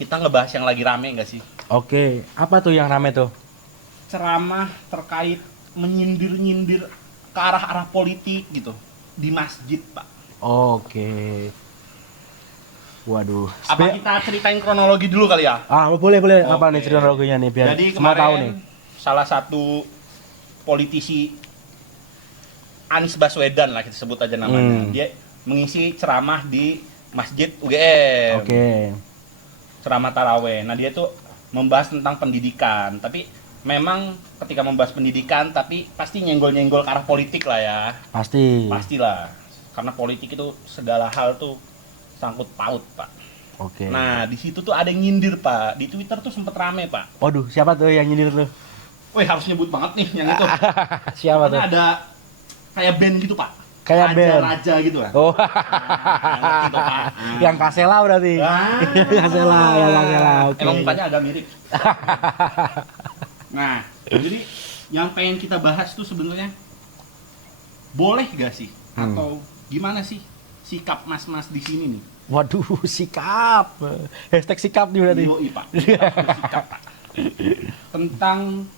kita ngebahas yang lagi rame nggak sih? Oke, apa tuh yang rame tuh? Ceramah terkait menyindir-nyindir ke arah-arah politik gitu di masjid, Pak. Oke. Waduh. Apa kita ceritain kronologi dulu kali ya? Boleh. Apa Oke. nih cerita logonya nih biar Jadi semua tahu nih. kemarin salah satu politisi Anies Baswedan lah kita sebut aja namanya. Dia mengisi ceramah di Masjid UGM. Oke. Ceramah taraweh. Nah, dia tuh membahas tentang pendidikan, tapi memang ketika membahas pendidikan tapi pasti nyenggol-nyenggol ke arah politik lah ya. Pasti. Pastilah. Karena politik itu segala hal tuh sangkut paut, Pak. Oke. Nah, di situ tuh ada yang nyindir, Pak. Di Twitter tuh sempet rame, Pak. Waduh, siapa tuh yang nyindir tuh? Wih, harus nyebut banget nih yang itu. Siapa tuh? Pokoknya ada kayak band gitu, Pak. Kayak band. Raja gitu lah. Oh, Nah, ngerti tuh, Pak. Nah. yang Kasela berarti. Kasela, yang Kasela. Oke. Emang mukanya agak mirip. Nah, jadi yang pengen kita bahas tuh sebenarnya boleh gak sih? Atau gimana sih sikap mas-mas di sini nih? Waduh, sikap. Hashtag sikap nih berarti. Yoi, Pak. Sikap, Pak. Tentang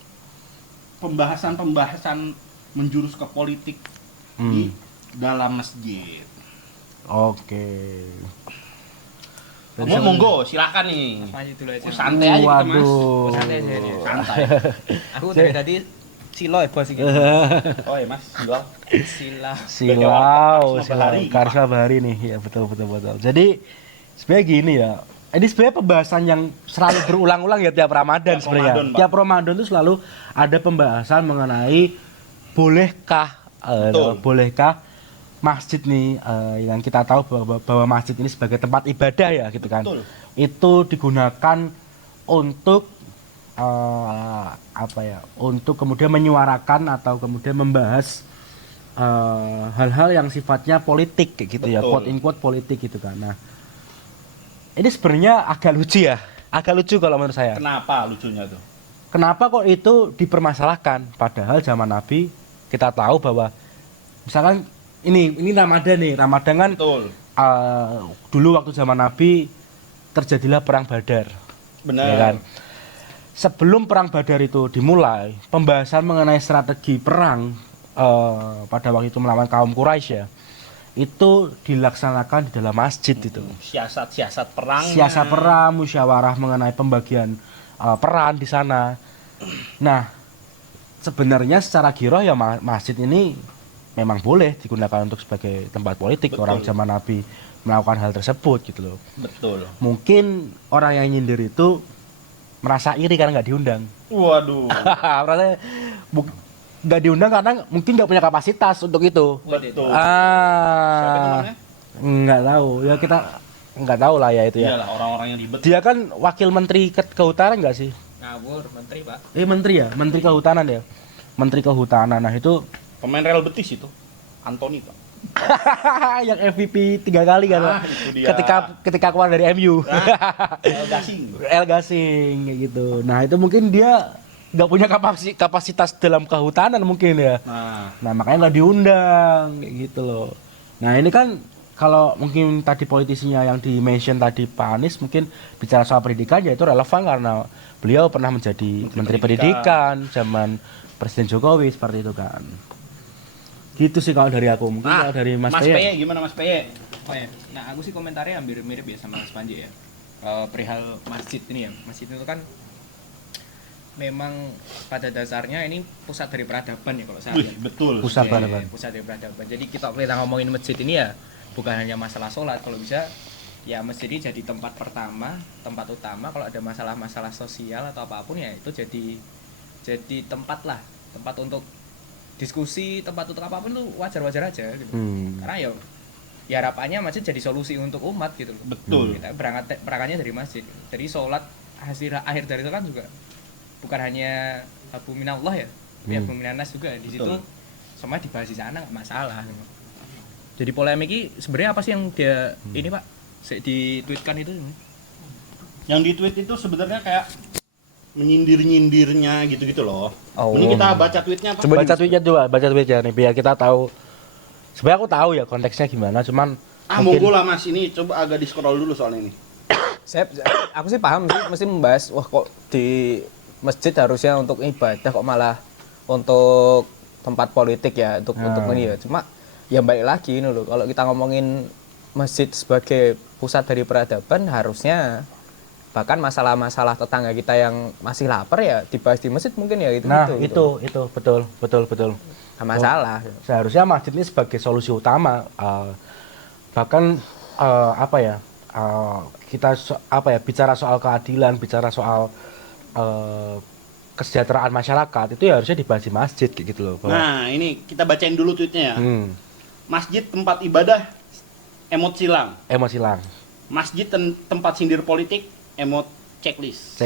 pembahasan menjurus ke politik di dalam masjid. Oke. Monggo, silakan nih. Maju dulu aja. Santai aja gitu, Mas. Waduh. Santai aja ini. Santai. Aku dari tadi silo ya bos gitu. Oh ya, Mas. Silau. Sila. Silau, Karisma Bahari. Karisma Bahari nih. Ya, betul. Jadi sebenarnya gini ya. Ini sebenarnya pembahasan yang selalu berulang-ulang ya tiap Ramadan Tiap sebenarnya. Ramadan, Pak. Tiap Ramadan itu selalu ada pembahasan mengenai bolehkah masjid nih yang kita tahu bahwa masjid ini sebagai tempat ibadah ya gitu kan. Betul. Itu digunakan untuk untuk kemudian menyuarakan atau kemudian membahas hal-hal yang sifatnya politik kayak gitu ya, Betul. quote in quote politik gitu kan. Nah, ini sebenarnya agak lucu kalau menurut saya. Kenapa lucunya tuh? Kenapa kok itu dipermasalahkan? Padahal zaman Nabi kita tahu bahwa misalkan ini Ramadan nih, Ramadan kan Betul. dulu waktu zaman Nabi terjadilah perang Badar. Benar. Ya kan? Sebelum perang Badar itu dimulai, pembahasan mengenai strategi perang pada waktu itu melawan kaum Quraisy ya, itu dilaksanakan di dalam masjid itu. Siasat-siasat perang. Siasat perang, musyawarah mengenai pembagian peran di sana. Nah, sebenarnya secara giroh ya masjid ini memang boleh digunakan untuk sebagai tempat politik. Betul. Orang zaman Nabi melakukan hal tersebut gitu loh. Betul. Mungkin orang yang nyindir itu merasa iri karena nggak diundang. Waduh. Merasa nggak diundang karena mungkin nggak punya kapasitas untuk itu. Betul. Siapa itu namanya? Nggak tahu. Ya kita nggak tahu lah ya itu ya. Iyalah orang-orang yang ribet. Dia kan wakil menteri kehutanan nggak sih? Ngawur menteri, Pak. Menteri ya, menteri kehutanan ya. Menteri kehutanan. Nah itu Pemain Real Betis itu. Anthony, Pak. yang MVP 3 kali kan. Itu dia. Ketika keluar dari MU. El Gasing. El Gasing kayak gitu. Nah, itu mungkin dia nggak punya kapasitas dalam kehutanan mungkin ya. Nah, makanya nggak diundang kayak gitu loh. Nah, ini kan kalau mungkin tadi politisinya yang di-mention tadi Pak Anies mungkin bicara soal pendidikan ya itu relevan karena beliau pernah menjadi Menteri Pendidikan zaman Presiden Jokowi seperti itu kan. Gitu sih kalau dari aku. Mungkin kalau dari Mas Mas Peye. Peye gimana Mas Peye? Oh ya. Nah, aku sih komentarnya hampir mirip ya sama Mas Panji ya. Perihal masjid ini ya. Masjid itu kan memang pada dasarnya ini pusat dari peradaban ya kalau saya Wih, lihat. betul. Pusat Iya, peradaban. pusat dari peradaban. Jadi kita ngomongin masjid ini ya bukan hanya masalah sholat, kalau bisa ya masjid ini jadi tempat pertama, tempat utama kalau ada masalah-masalah sosial atau apapun ya itu jadi tempat lah, tempat untuk diskusi, tempat untuk apapun tuh wajar-wajar aja gitu. Karena ya harapannya masjid jadi solusi untuk umat gitu loh. Betul. Kita berangkatnya dari masjid. Jadi sholat hasil akhir dari itu kan juga bukan hanya habu minallah ya, ya habu minannas juga di situ. Betul. Semua dibahas di sana nggak masalah. Jadi polemik ini sebenarnya apa sih yang dia ini Pak ditweetkan itu? Yang di tweet itu sebenarnya kayak menyindir-nyindirnya gitu-gitu loh. Oh. Mending kita baca tweetnya apa? Coba baca tweetnya nih biar kita tahu. Sebenarnya aku tahu ya konteksnya gimana, cuman Monggo lah Mas, ini coba agak di scroll dulu soalnya ini. Aku sih paham sih, mesti membahas, wah kok di masjid harusnya untuk ibadah kok malah untuk tempat politik ya, untuk ini ya. Cuma ya balik lagi ini loh, kalau kita ngomongin masjid sebagai pusat dari peradaban, harusnya bahkan masalah-masalah tetangga kita yang masih lapar ya dibahas di masjid mungkin ya gitu. Nah, gitu. itu betul. Nggak masalah. Seharusnya masjid ini sebagai solusi utama, bahkan kita bicara soal keadilan, bicara soal kesejahteraan masyarakat itu ya harusnya dibahas di masjid kayak gitu loh. Nah, ini kita bacain dulu tweetnya ya. Masjid tempat ibadah, emot silang. Masjid tempat sindir politik, emot checklist.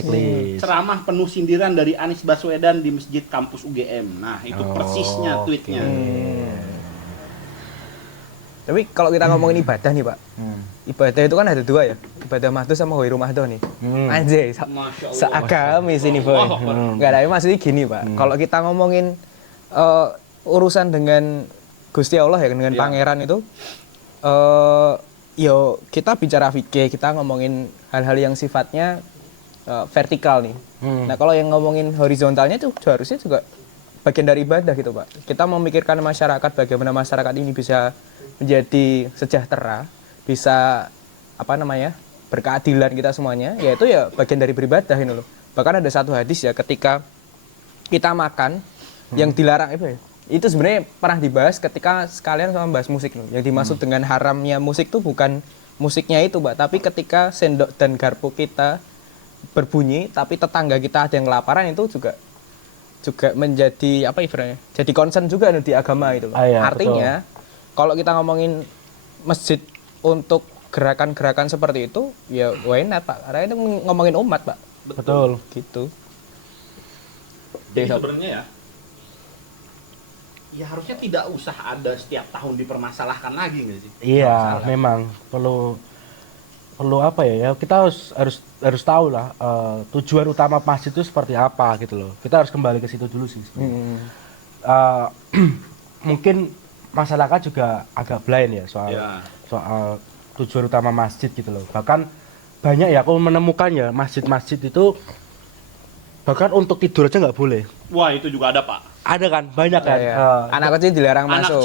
Ceramah penuh sindiran dari Anies Baswedan di Masjid Kampus UGM. Nah, itu persisnya tweetnya. Tapi kalau kita ngomongin ibadah nih Pak, ibadah itu kan ada dua ya, ibadah mahdoh sama ghairu mahdoh nih. Anjay, seagamis ini Boy. Enggak ada, maksudnya gini Pak, kalau kita ngomongin urusan dengan Gusti Allah ya, dengan pangeran itu, yo kita bicara fikih, kita ngomongin hal-hal yang sifatnya vertikal nih. Nah kalau yang ngomongin horizontalnya itu harusnya juga bagian dari ibadah gitu Pak. Kita memikirkan masyarakat, bagaimana masyarakat ini bisa menjadi sejahtera, bisa berkeadilan kita semuanya, yaitu ya bagian dari beribadah ini loh. Bahkan ada satu hadis ya, ketika kita makan yang dilarang itu sebenarnya pernah dibahas ketika sekalian sama bahas musik loh. Yang dimaksud dengan haramnya musik itu bukan musiknya itu Pak, tapi ketika sendok dan garpu kita berbunyi tapi tetangga kita ada yang kelaparan, itu juga menjadi jadi concern juga di agama itu loh. Artinya kalau kita ngomongin masjid untuk gerakan-gerakan seperti itu, ya why not Pak? Karena itu ngomongin umat Pak. Betul. Gitu. Jadi sebenarnya ya harusnya tidak usah ada setiap tahun dipermasalahkan lagi nggak sih? Iya, memang perlu kita harus tahu lah tujuan utama masjid itu seperti apa gitu loh. Kita harus kembali ke situ dulu sih. Mungkin masyarakat juga agak blind ya soal tujuan utama masjid gitu loh. Bahkan banyak ya aku menemukan ya masjid-masjid itu bahkan untuk tidur aja nggak boleh. Wah, itu juga ada Pak. Ada kan, banyak kan. Anak kecil dilarang masuk.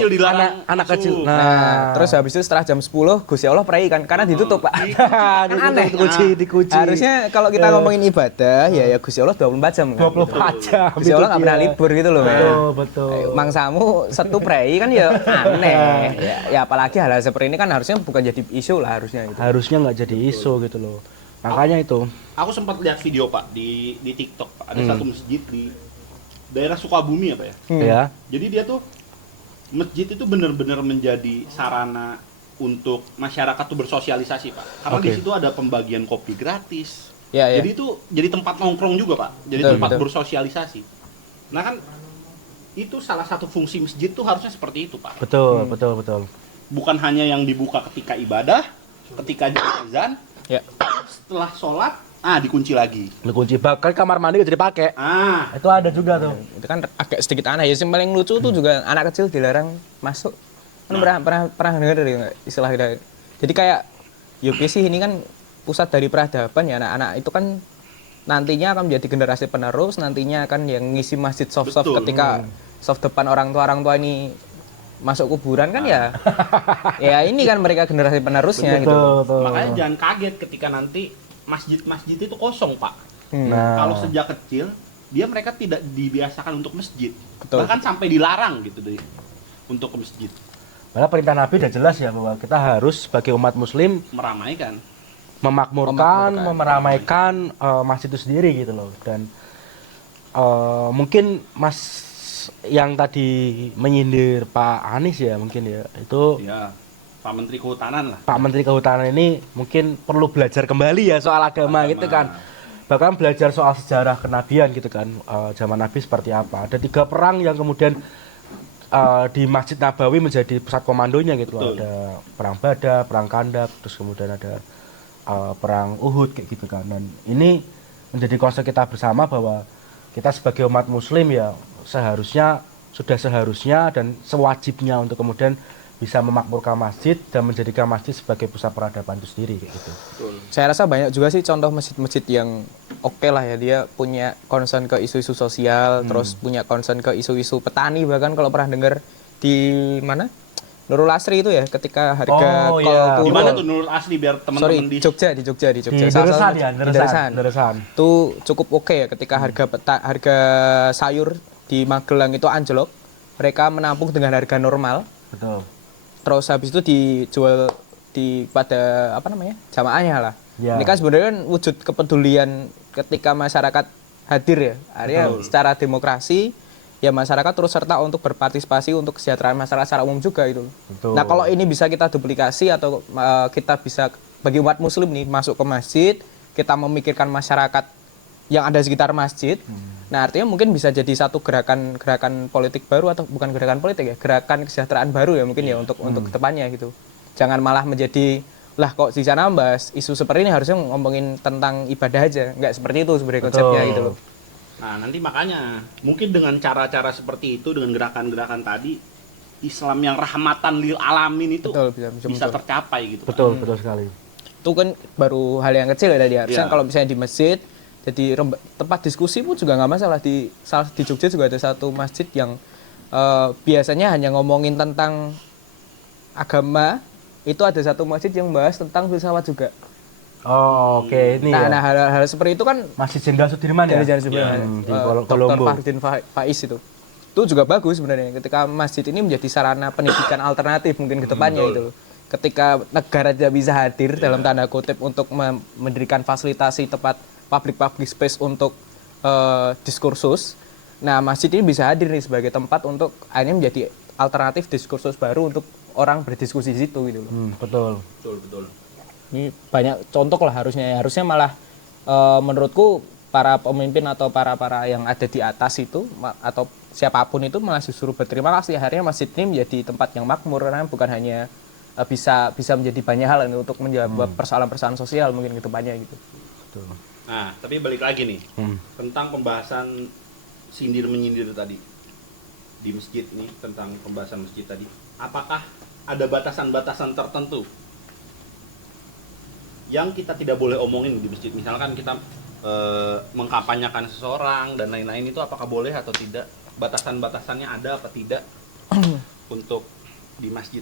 Anak kecil. Nah, terus habis itu setelah jam 10 Gusti Allah prei kan, karena ditutup Pak. Aneh. Dikunci. Harusnya kalau kita ngomongin ibadah ya Gusti Allah 24 jam kan. 24 jam. Gusti Allah nggak pernah libur gitu loh. Betul. Mangsamu setu prei kan ya aneh. Ya apalagi hal-hal seperti ini kan harusnya bukan jadi isu lah harusnya gitu. Harusnya nggak jadi isu gitu loh. Makanya itu. Aku sempat lihat video Pak di TikTok Pak. Ada satu masjid di daerah Sukabumi apa ya? Ya. Jadi dia tuh masjid itu benar-benar menjadi sarana untuk masyarakat tuh bersosialisasi Pak. Karena di situ ada pembagian kopi gratis. Jadi itu jadi tempat nongkrong juga Pak. Jadi tempat bersosialisasi. Nah kan itu salah satu fungsi masjid tuh harusnya seperti itu Pak. Betul. Bukan hanya yang dibuka ketika ibadah, ketika azan, setelah sholat, dikunci lagi. Dikunci, bahkan kamar mandi gak jadi pakai. Itu ada juga tuh. Itu kan agak sedikit aneh ya. Yang paling lucu tuh juga anak kecil dilarang masuk. Kan pernah dengar ya istilah kita. Jadi kayak sih ini kan pusat dari peradaban ya, anak-anak itu kan nantinya akan menjadi generasi penerus, nantinya akan yang ngisi masjid soft ketika soft depan orang tua ini masuk kuburan kan ya. Ya ini kan mereka generasi penerusnya gitu. Makanya jangan kaget ketika nanti masjid-masjid itu kosong Pak. Kalau sejak kecil mereka tidak dibiasakan untuk masjid. Bahkan sampai dilarang gitu untuk ke masjid. Malah perintah Nabi udah jelas ya bahwa kita harus sebagai umat muslim memakmurkan, meramaikan masjid itu sendiri gitu loh. Dan mungkin Mas yang tadi menyindir Pak Anies ya mungkin ya itu Pak Menteri Kehutanan lah. Pak Menteri Kehutanan ini mungkin perlu belajar kembali ya soal agama gitu kan. Bahkan belajar soal sejarah kenabian gitu kan. Zaman Nabi seperti apa. Ada 3 perang yang kemudian di Masjid Nabawi menjadi pusat komandonya gitu. Ada perang Badar, perang Khandaq, terus kemudian ada perang Uhud kayak gitu kan. Dan ini menjadi konsep kita bersama bahwa kita sebagai umat muslim ya sudah seharusnya dan sewajibnya untuk kemudian bisa memakmurkan masjid dan menjadikan masjid sebagai pusat peradaban itu sendiri kayak gitu. Betul. Saya rasa banyak juga sih contoh masjid-masjid yang oke lah ya, dia punya concern ke isu-isu sosial, terus punya concern ke isu-isu petani, bahkan kalau pernah dengar di mana? Nurul Asri itu ya, ketika harga kol turun. Di mana tuh Nurul Asri biar teman-teman di Jogja. Di Deresan. Itu cukup oke ya, ketika harga sayur di Magelang itu anjlok, mereka menampung dengan harga normal. Betul. Terus habis itu dijual pada jamaahnya lah. Ya. Ini kan sebenarnya kan wujud kepedulian ketika masyarakat hadir ya. Artinya secara demokrasi ya masyarakat terus serta untuk berpartisipasi untuk kesejahteraan masyarakat secara umum juga itu. Betul. Nah, kalau ini bisa kita duplikasi atau kita bisa bagi umat muslim nih masuk ke masjid, kita memikirkan masyarakat yang ada di sekitar masjid. Nah, artinya mungkin bisa jadi satu gerakan politik baru, atau bukan gerakan politik ya, gerakan kesejahteraan baru ya mungkin ya untuk kedepannya gitu. Jangan malah menjadi lah kok di sana bahas isu seperti ini, harusnya ngomongin tentang ibadah aja. Nggak seperti itu sebenarnya konsepnya gitu loh. Nah, nanti makanya mungkin dengan cara-cara seperti itu, dengan gerakan-gerakan tadi, Islam yang rahmatan lil alamin itu bisa tercapai gitu. Betul sekali. Itu kan baru hal yang kecil ya tadi. Harusnya kalau misalnya di masjid jadi tempat diskusi pun juga nggak masalah. Di Jogja juga ada satu masjid yang biasanya hanya ngomongin tentang agama. Itu ada satu masjid yang bahas tentang filsafat juga. Oh, oke. Ini nah, hal-hal seperti itu kan Masjid Jenderal Sudirman ya? Jenderal Sudirman. Di Kolombo. Dr. Fahruddin Faiz itu. Itu juga bagus sebenarnya ketika masjid ini menjadi sarana pendidikan alternatif mungkin ke depannya itu. Ketika negara tidak bisa hadir dalam tanda kutip untuk mendirikan fasilitasi tempat public space untuk diskursus. Nah, masjid ini bisa hadir nih sebagai tempat untuk akhirnya menjadi alternatif diskursus baru untuk orang berdiskusi di situ gitu loh. Betul. Ini banyak contoh lah harusnya malah menurutku para pemimpin atau para yang ada di atas itu atau siapapun itu malah justru berterima kasih akhirnya masjid ini menjadi tempat yang makmur, karena bukan hanya bisa menjadi banyak hal untuk menjawab persoalan-persoalan sosial mungkin ke depannya gitu. Betul. Nah, tapi balik lagi nih tentang pembahasan sindir menyindir tadi di masjid ini, tentang pembahasan masjid tadi, apakah ada batasan-batasan tertentu yang kita tidak boleh omongin di masjid? Misalkan kita mengkampanyekan seseorang dan lain-lain, itu apakah boleh atau tidak? Batasan-batasannya ada apa tidak untuk di masjid?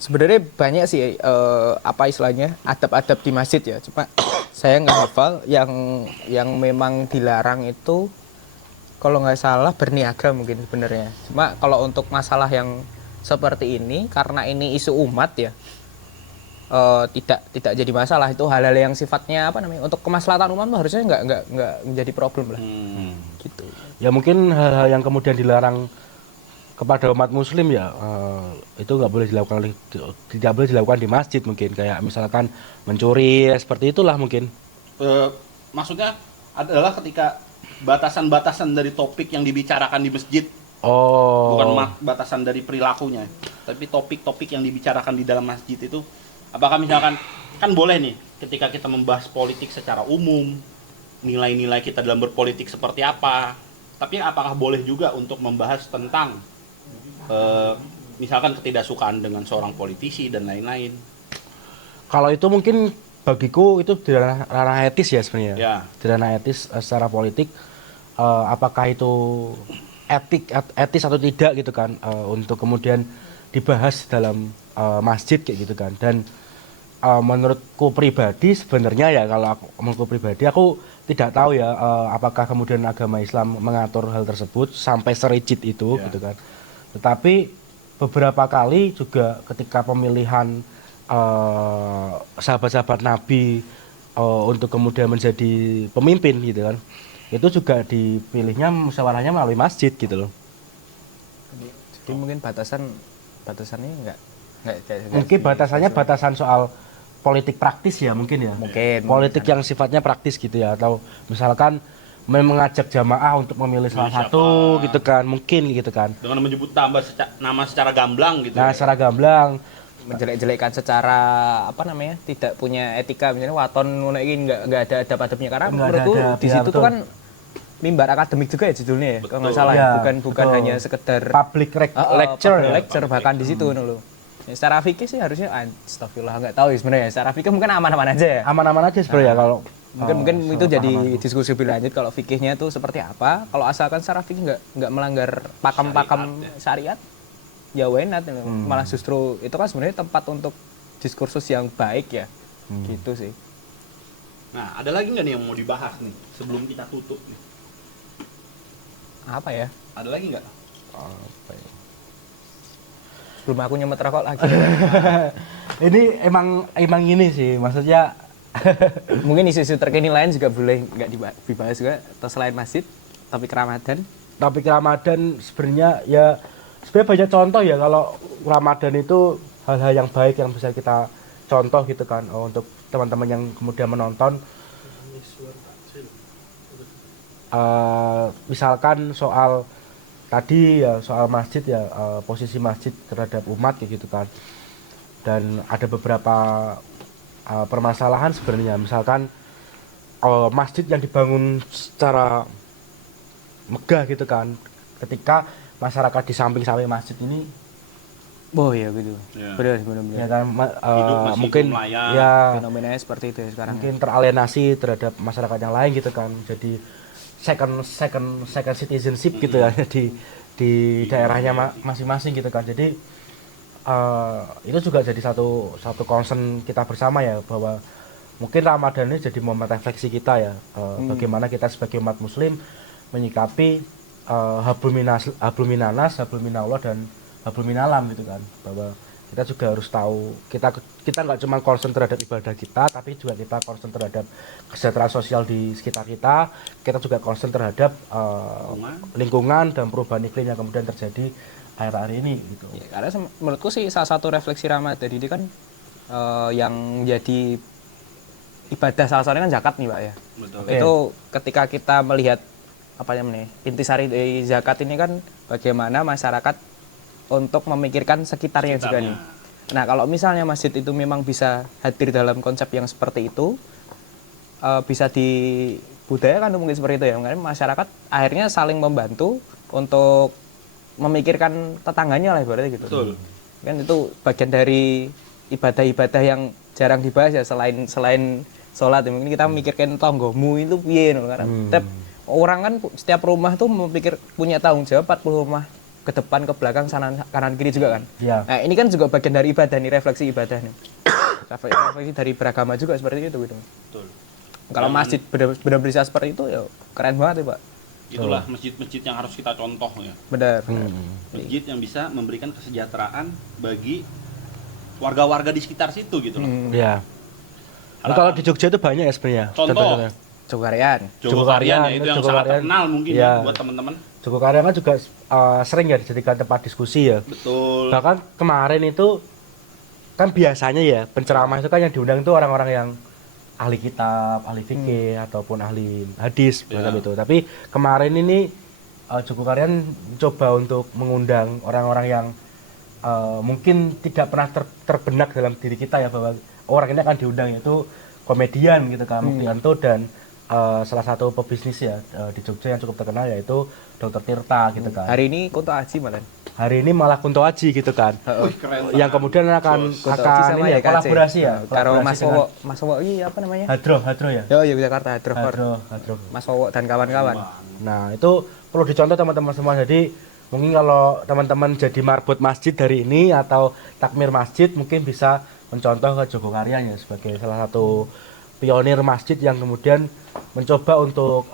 Sebenarnya banyak sih istilahnya adab-adab di masjid ya. Cuma saya nggak hafal yang memang dilarang itu, kalau nggak salah berniaga mungkin sebenarnya. Cuma kalau untuk masalah yang seperti ini, karena ini isu umat ya, tidak jadi masalah. Itu hal-hal yang sifatnya untuk kemaslahatan umat harusnya nggak menjadi problem lah. Gitu. Ya mungkin hal-hal yang kemudian dilarang kepada umat muslim ya itu tidak boleh dilakukan di masjid mungkin, kayak misalkan mencuri seperti itulah mungkin. Maksudnya adalah ketika batasan-batasan dari topik yang dibicarakan di masjid. Bukan batasan dari perilakunya, tapi topik-topik yang dibicarakan di dalam masjid itu. Apakah misalkan, kan boleh nih ketika kita membahas politik secara umum, nilai-nilai kita dalam berpolitik seperti apa, tapi apakah boleh juga untuk membahas tentang misalkan ketidaksukaan dengan seorang politisi dan lain-lain? Kalau itu mungkin bagiku itu di ranah etis ya sebenarnya. Ya. Di ranah etis secara politik, apakah itu etis atau tidak gitu kan, untuk kemudian dibahas dalam masjid kayak gitu kan. Dan menurutku pribadi sebenarnya ya, kalau menurutku pribadi aku tidak tahu ya apakah kemudian agama Islam mengatur hal tersebut sampai serigid itu gitu kan. Tetapi beberapa kali juga ketika pemilihan sahabat-sahabat Nabi untuk kemudian menjadi pemimpin gitu kan, itu juga dipilihnya musyawarahnya melalui masjid gitu loh. Jadi mungkin batasannya enggak mungkin batasan soal politik praktis ya mungkin ya. Mungkin politik yang sifatnya praktis gitu ya, atau misalkan mengajak jamaah untuk memilih salah satu gitu kan, mungkin gitu kan. Dengan menyebut nama secara gamblang gitu. Nah, secara gamblang, menjelek-jelekan secara tidak punya etika, misalnya waton ngono iki enggak ada adab-adabnya, karena menurutku di situ tuh kan mimbar akademik juga ya judulnya ya, kalau nggak salah ya. Bukan hanya sekedar public lecture bahkan di situ ngono lho. Ya, secara fikih sih harusnya astagfirullah nggak tahu ya sebenarnya. Secara fikih mungkin aman-aman aja ya. Aman-aman aja sebenarnya kalau mungkin itu jadi diskusi lebih lanjut kalau fikihnya itu seperti apa. Kalau asalkan secara fikih nggak melanggar pakam-pakam syariat, ya why not? Malah justru itu kan sebenarnya tempat untuk diskursus yang baik ya. Gitu sih. Nah, ada lagi nggak nih yang mau dibahas nih sebelum kita tutup nih? Apa ya? Ada lagi nggak? apa ya? Sebelum aku nyemet rokok lagi. Ini emang ini sih, maksudnya Mungkin isu-isu terkini lain juga boleh nggak dibahas juga, atau selain masjid, topik Ramadan. topik Ramadan sebenarnya ya sebenarnya banyak contoh ya kalau Ramadan itu hal-hal yang baik yang bisa kita contoh gitu kan untuk teman-teman yang kemudian menonton. Misalkan soal tadi ya soal masjid ya posisi masjid terhadap umat kayak gitu kan, dan ada beberapa permasalahan sebenarnya, misalkan masjid yang dibangun secara megah gitu kan, ketika masyarakat di samping-samping masjid ini Iya gitu. Ya. Benar. ya kan mungkin melayang. ya Fenomenanya seperti itu ya sekarang. mungkin teralienasi terhadap masyarakat yang lain gitu kan, jadi second citizenship gitu ya di daerahnya masing-masing gitu kan. Jadi itu juga jadi satu concern kita bersama ya, bahwa mungkin Ramadan ini jadi momen refleksi kita ya, bagaimana kita sebagai umat muslim menyikapi hablum minanas, hablum minallah, dan hablum minalam gitu kan, bahwa kita juga harus tahu kita nggak cuma concern terhadap ibadah kita, tapi juga kita concern terhadap kesejahteraan sosial di sekitar kita juga concern terhadap lingkungan dan perubahan iklim yang kemudian terjadi akhir-akhir ini gitu. Ya, karena menurutku sih salah satu refleksi Ramadan ini kan yang jadi ibadah salah satunya kan zakat nih Pak ya. Betul. Itu ketika kita melihat apa namanya intisari dari zakat ini kan bagaimana masyarakat untuk memikirkan sekitarnya juga nih. Nah kalau misalnya masjid itu memang bisa hadir dalam konsep yang seperti itu, bisa dibudayakan mungkin seperti itu ya. Makanya masyarakat akhirnya saling membantu untuk memikirkan tetangganya lah ibaratnya gitu. Betul. Kan itu bagian dari ibadah-ibadah yang jarang dibahas ya, selain sholat ya. Mungkin kita memikirkan tonggomu itu piye karena setiap orang kan setiap rumah tuh punya tanggung jawab 40 rumah ke depan, ke belakang, kanan kiri juga kan. Ya. Nah, ini kan juga bagian dari ibadah nih, refleksi ibadah nih. Refleksi dari beragama juga seperti itu gitu. Betul. Kalau masjid benar-benar bisa seperti itu ya keren banget ya, Pak. Itulah masjid-masjid yang harus kita contoh ya. Benar. Masjid yang bisa memberikan kesejahteraan bagi warga-warga di sekitar situ gitu loh. Ya. Nah, kalau di Jogja itu banyak ya sebenarnya. Contoh Jogarian. Jogokarian ya, itu yang sangat terkenal mungkin ya buat teman-teman. Jogokarian kan juga sering ya dijadikan tempat diskusi ya. Betul. Bahkan kemarin itu kan biasanya ya penceramah itu kan yang diundang itu orang-orang yang ahli kitab, ahli fikih ataupun ahli hadis macam itu. Tapi kemarin ini Jogokarian coba untuk mengundang orang-orang yang mungkin tidak pernah terbenak dalam diri kita ya, bahwa orang ini akan diundang, yaitu komedian gitu kan, Muktianto, dan salah satu pebisnis ya di Jogja yang cukup terkenal yaitu Dr. Tirta gitu kan. Hari ini Kunto Aji malah. Hari ini malah Kunto Aji gitu kan. Keren Yang kemudian akan ini ya, kolaborasi ya. Karo Mas Wowo iya apa namanya? Hadro ya. Yo Yogyakarta Hadro. Mas Wowo dan kawan-kawan. Nah, itu perlu dicontoh teman-teman semua. Jadi mungkin kalau teman-teman jadi marbot masjid dari ini atau takmir masjid, mungkin bisa mencontoh ke Jogokarian ya sebagai salah satu pionir masjid yang kemudian mencoba untuk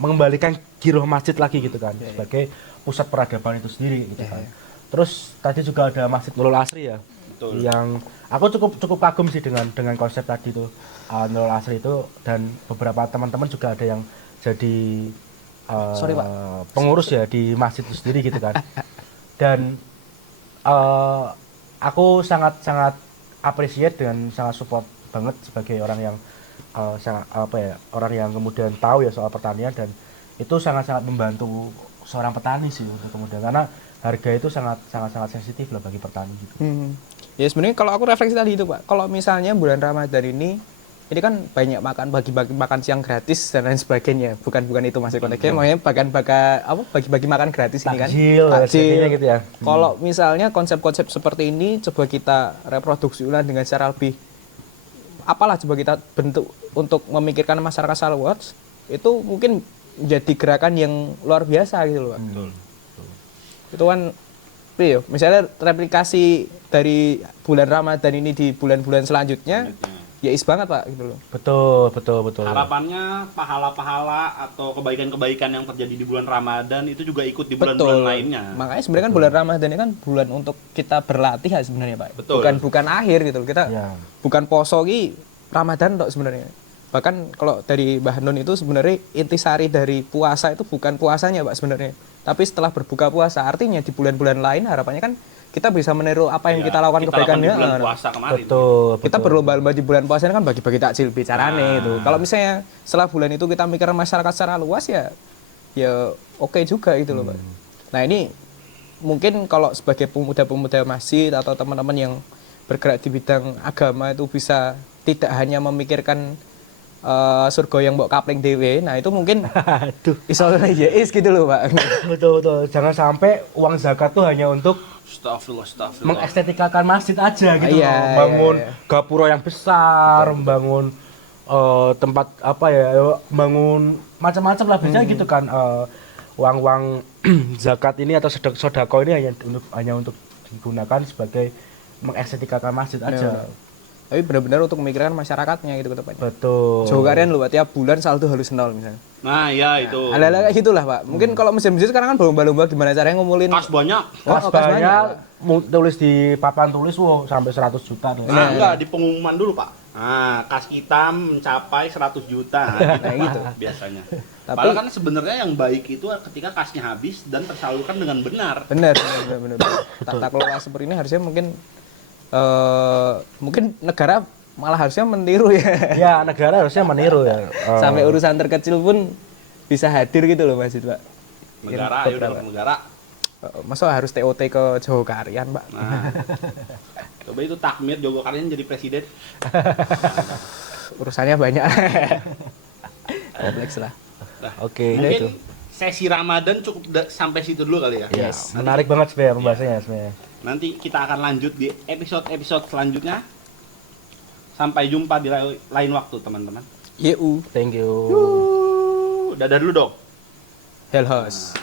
mengembalikan giroh masjid lagi gitu kan, sebagai pusat peradaban itu sendiri gitu kan. Terus tadi juga ada Masjid Nurul Asri ya. Betul. Yang aku cukup kagum sih dengan konsep tadi tuh Nurul Asri itu, dan beberapa teman-teman juga ada yang jadi pengurus ya di masjid itu sendiri gitu kan. Dan aku sangat appreciate dan sangat support banget sebagai orang yang orang yang kemudian tahu ya soal pertanian, dan itu sangat membantu seorang petani sih untuk kemudian, karena harga itu sangat sensitif lah bagi petani gitu. Ya sebenarnya kalau aku refleksi tadi itu Pak, kalau misalnya bulan Ramadan ini ini kan banyak makan bagi-bagi makan siang gratis dan lain sebagainya. Bukan itu masih konteksnya, makanya bagi-bagi makan gratis ini kan. Takjil gitu ya. Kalau misalnya konsep-konsep seperti ini coba kita reproduksi ulang dengan cara lebih apalah coba kita bentuk untuk memikirkan masyarakat secara luas, itu mungkin menjadi gerakan yang luar biasa gitu loh, Pak. Betul. Itu kan misalnya replikasi dari bulan Ramadan ini di bulan-bulan selanjutnya. Ya banget Pak gitu loh. Betul. Harapannya pahala-pahala atau kebaikan-kebaikan yang terjadi di bulan Ramadan itu juga ikut di bulan-bulan lainnya. Makanya sebenarnya kan bulan Ramadan ini kan bulan untuk kita berlatih ya sebenarnya Pak. Betul. Bukan akhir gitu loh. Kita bukan poso ki Ramadan tok sebenarnya. Bahkan kalau dari Mbah Nun itu sebenarnya intisari dari puasa itu bukan puasanya Pak sebenarnya. Tapi setelah berbuka puasa, artinya di bulan-bulan lain harapannya kan kita bisa meniru apa yang kita lakukan kebaikannya. Di bulan puasa kemarin. Betul. Kita berlomba-lomba di bulan puasa ini kan bagi-bagi takjil bicarane itu. Kalau misalnya setelah bulan itu kita mikir masyarakat secara luas ya oke juga gitu loh, Pak. Nah, ini mungkin kalau sebagai pemuda-pemuda masjid atau teman-teman yang bergerak di bidang agama itu bisa tidak hanya memikirkan surga yang mbok kapling dhewe. Nah, itu mungkin iso gitu loh, Pak. Betul. Jangan sampai uang zakat tuh hanya untuk Astagfirullah. Mengestetikakan masjid aja gitu loh. Bangun gapura yang besar, membangun tempat bangun macam-macam lah biasanya gitu kan. Uang-uang zakat ini atau sedekah ini hanya untuk digunakan sebagai mengestetikakan masjid aja. Tapi benar-benar untuk memikirkan masyarakatnya gitu ke depannya. Betul. Coba kalian lu tiap bulan saldo harus 0 misalnya. Nah, ya itu. Ada kayak gitulah, Pak. Mungkin kalau masjid-masjid sekarang kan berlomba-lomba gimana caranya ngumpulin Kas banyak. Kas banyak. Tulis di papan tulis sampai 100 juta. Nah, enggak di pengumuman dulu, Pak. Nah, kas kita mencapai 100 juta gitu biasanya. Tapi padahal kan sebenarnya yang baik itu ketika kasnya habis dan tersalurkan dengan benar. Benar. Tata kelola seperti ini harusnya mungkin negara malah harusnya meniru ya. Ya, negara harusnya meniru ya. Sampai urusan terkecil pun bisa hadir gitu loh Masjid, Pak. Negara. Masa harus TOT ke Jogokarian, Pak? Nah. Coba itu takmir Jogokarian jadi presiden. Urusannya banyak. Kompleks lah. Nah, Oke, mungkin itu. sesi Ramadan cukup sampai situ dulu kali ya. Yes. Menarik banget sebenarnya pembahasannya sebenarnya. Nanti kita akan lanjut di episode-episode selanjutnya. Sampai jumpa di lain waktu, teman-teman. YU. Thank you. Dadah dulu dong. Hell House.